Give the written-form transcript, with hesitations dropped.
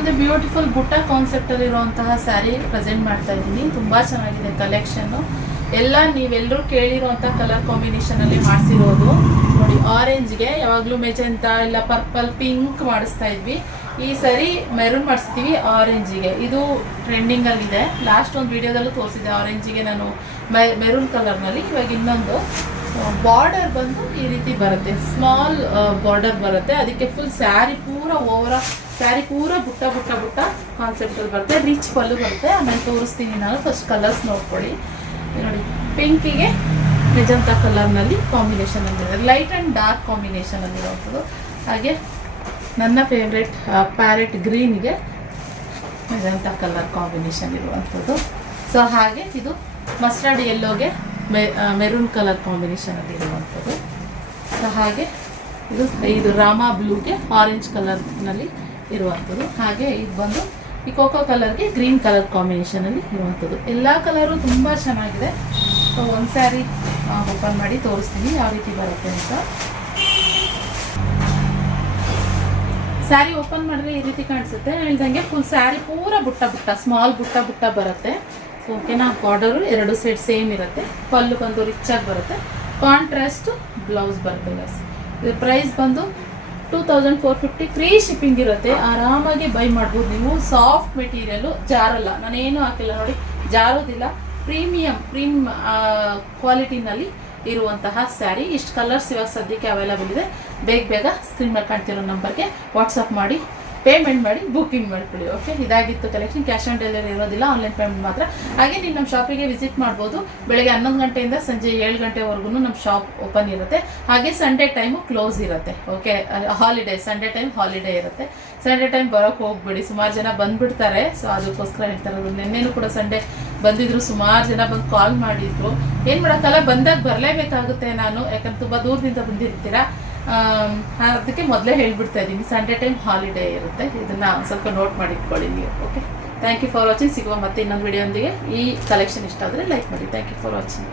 ಇದೊಂದು ಬ್ಯೂಟಿಫುಲ್ ಬುಟ್ಟ ಕಾನ್ಸೆಪ್ಟ್ ಅಲ್ಲಿ ಇರುವಂತಹ ಸ್ಯಾರಿ ಪ್ರೆಸೆಂಟ್ ಮಾಡ್ತಾ ಇದ್ದೀನಿ. ತುಂಬಾ ಚೆನ್ನಾಗಿದೆ ಕಲೆಕ್ಷನ್. ಎಲ್ಲ ನೀವೆಲ್ಲರೂ ಕೇಳಿರುವಂತ ಕಲರ್ ಕಾಂಬಿನೇಷನ್ ಅಲ್ಲಿ ಮಾಡಿಸಿರೋದು ನೋಡಿ. ಆರೆಂಜ್ಗೆ ಯಾವಾಗಲೂ ಮೆಜೆಂಟಾ ಇಲ್ಲ ಪರ್ಪಲ್ ಪಿಂಕ್ ಮಾಡಿಸ್ತಾ ಇದ್ವಿ. ಈ ಸರಿ ಮೆರೂನ್ ಮಾಡಿಸ್ತೀವಿ ಆರೆಂಜಿಗೆ. ಇದು ಟ್ರೆಂಡಿಂಗ್ ಅಲ್ಲಿ ಇದೆ. ಲಾಸ್ಟ್ ಒಂದು ವಿಡಿಯೋದಲ್ಲೂ ತೋರಿಸಿದೆ ಆರೆಂಜಿಗೆ ನಾನು ಮೆರೂನ್ ಕಲರ್ನಲ್ಲಿ. ಇವಾಗ ಇನ್ನೊಂದು ಬಾರ್ಡರ್ ಬಂದು ಈ ರೀತಿ ಬರುತ್ತೆ, ಸ್ಮಾಲ್ ಬಾರ್ಡರ್ ಬರುತ್ತೆ. ಅದಕ್ಕೆ ಫುಲ್ ಸ್ಯಾರಿ ಪೂರ ಸ್ಯಾರಿ ಪೂರ ಬುಟ್ಟ ಬುಟ್ಟ ಬುಟ್ಟ ಕಾನ್ಸೆಪ್ಟಲ್ಲಿ ಬರುತ್ತೆ. ರಿಚ್ ಪಲ್ಲು ಬರುತ್ತೆ. ಆಮೇಲೆ ತೋರಿಸ್ತೀನಿ ನಾನು. ಫಸ್ಟ್ ಕಲರ್ಸ್ ನೋಡ್ಕೊಳ್ಳಿ ನೋಡಿ. ಪಿಂಕಿಗೆ ಮೆಜಂತಾ ಕಲರ್ನಲ್ಲಿ ಕಾಂಬಿನೇಷನ್ ಅಂದಿದೆ, ಲೈಟ್ ಆ್ಯಂಡ್ ಡಾರ್ಕ್ ಕಾಂಬಿನೇಷನ್ ಅಲ್ಲಿರುವಂಥದ್ದು. ಹಾಗೆ ನನ್ನ ಫೇವ್ರೆಟ್ ಪ್ಯಾರೆಟ್ ಗ್ರೀನ್ಗೆ ಮೆಜಂತಾ ಕಲರ್ ಕಾಂಬಿನೇಷನ್ ಇರುವಂಥದ್ದು. ಸೊ ಹಾಗೆ ಇದು ಮಸ್ಟರ್ಡ್ ಯೆಲ್ಲೋಗೆ ಮೆರೂನ್ ಕಲರ್ ಕಾಂಬಿನೇಷನಲ್ಲಿ ಇರುವಂಥದ್ದು. ಸೊ ಹಾಗೆ ಇದು ರಾಮಾ ಬ್ಲೂಗೆ ಆರೆಂಜ್ ಕಲರ್ನಲ್ಲಿ ಇರುವಂಥದ್ದು. ಹಾಗೆ ಇದು ಬಂದು ಈ ಕೋಕೋ ಕಲರ್ಗೆ ಗ್ರೀನ್ ಕಲರ್ ಕಾಂಬಿನೇಷನಲ್ಲಿ ಇರುವಂಥದ್ದು. ಎಲ್ಲ ಕಲರು ತುಂಬ ಚೆನ್ನಾಗಿದೆ. ಸೊ ಒಂದು ಸ್ಯಾರಿ ಓಪನ್ ಮಾಡಿ ತೋರಿಸ್ತೀನಿ ಯಾವ ರೀತಿ ಬರುತ್ತೆ ಅಂತ. ಸ್ಯಾರಿ ಓಪನ್ ಮಾಡಿದ್ರೆ ಈ ರೀತಿ ಕಾಣಿಸುತ್ತೆ. ಹೇಳ್ದಂಗೆ ಫುಲ್ ಸ್ಯಾರಿ ಪೂರ ಬುಟ್ಟ ಬುಟ್ಟ ಸ್ಮಾಲ್ ಬುಟ್ಟ ಬುಟ್ಟ ಬರುತ್ತೆ. ಸೊ ಓಕೆನಾ. ಬಾರ್ಡರು ಎರಡು ಸೈಡ್ ಸೇಮ್ ಇರುತ್ತೆ. ಪಲ್ಲು ಬಂದು ರಿಚ್ ಆಗಿ ಬರುತ್ತೆ. ಕಾಂಟ್ರಾಸ್ಟ್ ಬ್ಲೌಸ್ ಬರುತ್ತೆ ಗೈಸ್. ಇದು ಪ್ರೈಸ್ ಬಂದು 2450. ಫ್ರೀ ಶಿಪ್ಪಿಂಗ್ ಇರುತ್ತೆ. ಆರಾಮಾಗಿ ಬೈ ಮಾಡ್ಬೋದು ನೀವು. ಸಾಫ್ಟ್ ಮೆಟೀರಿಯಲು, ಜಾರಲ್ಲ. ನಾನೇನು ಹಾಕಿಲ್ಲ ನೋಡಿ, ಜಾರೋದಿಲ್ಲ. ಪ್ರೀಮಿಯಂ ಕ್ವಾಲಿಟಿನಲ್ಲಿ ಇರುವಂತಹ ಸ್ಯಾರಿ. ಇಷ್ಟು ಕಲರ್ಸ್ ಇವಾಗ ಸದ್ಯಕ್ಕೆ ಅವೈಲೇಬಲ್ ಇದೆ. ಬೇಗ ಸ್ಕ್ರೀನ್ ಮೇಲೆ ಕಾಣ್ತಿರೋ ನಂಬರ್ಗೆ ವಾಟ್ಸಪ್ ಮಾಡಿ ಪೇಮೆಂಟ್ ಮಾಡಿ ಬುಕ್ಕಿಂಗ್ ಮಾಡ್ಕೊಳ್ಳಿ. ಓಕೆ, ಇದಾಗಿತ್ತು ಕಲೆಕ್ಷನ್. ಕ್ಯಾಶ್ ಆನ್ ಡೆಲಿವರಿ ಇರೋದಿಲ್ಲ, ಆನ್ಲೈನ್ ಪೇಮೆಂಟ್ ಮಾತ್ರ. ಹಾಗೆ ನೀವು ನಮ್ಮ ಶಾಪಿಗೆ ವಿಸಿಟ್ ಮಾಡ್ಬೋದು. ಬೆಳಗ್ಗೆ 11 ಗಂಟೆಯಿಂದ ಸಂಜೆ 7 ಗಂಟೆವರೆಗೂ ನಮ್ಮ ಶಾಪ್ ಓಪನ್ ಇರುತ್ತೆ. ಹಾಗೆ ಸಂಡೇ ಟೈಮು ಕ್ಲೋಸ್ ಇರುತ್ತೆ. Okay, holiday Sunday time holiday ಇರುತ್ತೆ. ಸಂಡೇ ಟೈಮ್ ಬರೋಕ್ಕೆ ಹೋಗ್ಬೇಡಿ, ಸುಮಾರು ಜನ ಬಂದುಬಿಡ್ತಾರೆ. ಸೊ ಅದಕ್ಕೋಸ್ಕರ ಹೇಳ್ತಾ ಇರೋದು. ನಿನ್ನೆನೂ ಕೂಡ ಸಂಡೇ ಬಂದಿದ್ರು, ಸುಮಾರು ಜನ ಬಂದು ಕಾಲ್ ಮಾಡಿದ್ರು. ಏನು ಮಾಡೋಕ್ಕಲ್ಲ, ಬಂದಾಗ ಬರಲೇಬೇಕಾಗುತ್ತೆ ನಾನು, ಯಾಕಂದ್ರೆ ತುಂಬ ದೂರದಿಂದ ಬಂದಿರ್ತೀರಾ. ಅದಕ್ಕೆ ಮೊದಲೇ ಹೇಳ್ಬಿಡ್ತಾ ಇದ್ದೀನಿ, ಸಂಡೇ ಟೈಮ್ ಹಾಲಿಡೇ ಇರುತ್ತೆ. ಇದನ್ನ ಸ್ವಲ್ಪ ನೋಟ್ ಮಾಡಿ ಇಟ್ಕೊಳ್ಳಿ ನೀವು. Okay, thank you for watching. ಸಿಗುವ ಮತ್ತೆ ಇನ್ನೊಂದು ವಿಡಿಯೋ ಒಂದಿಗೆ. ಈ ಕಲೆಕ್ಷನ್ ಇಷ್ಟ ಆದರೆ ಲೈಕ್ ಮಾಡಿ. Thank you for watching.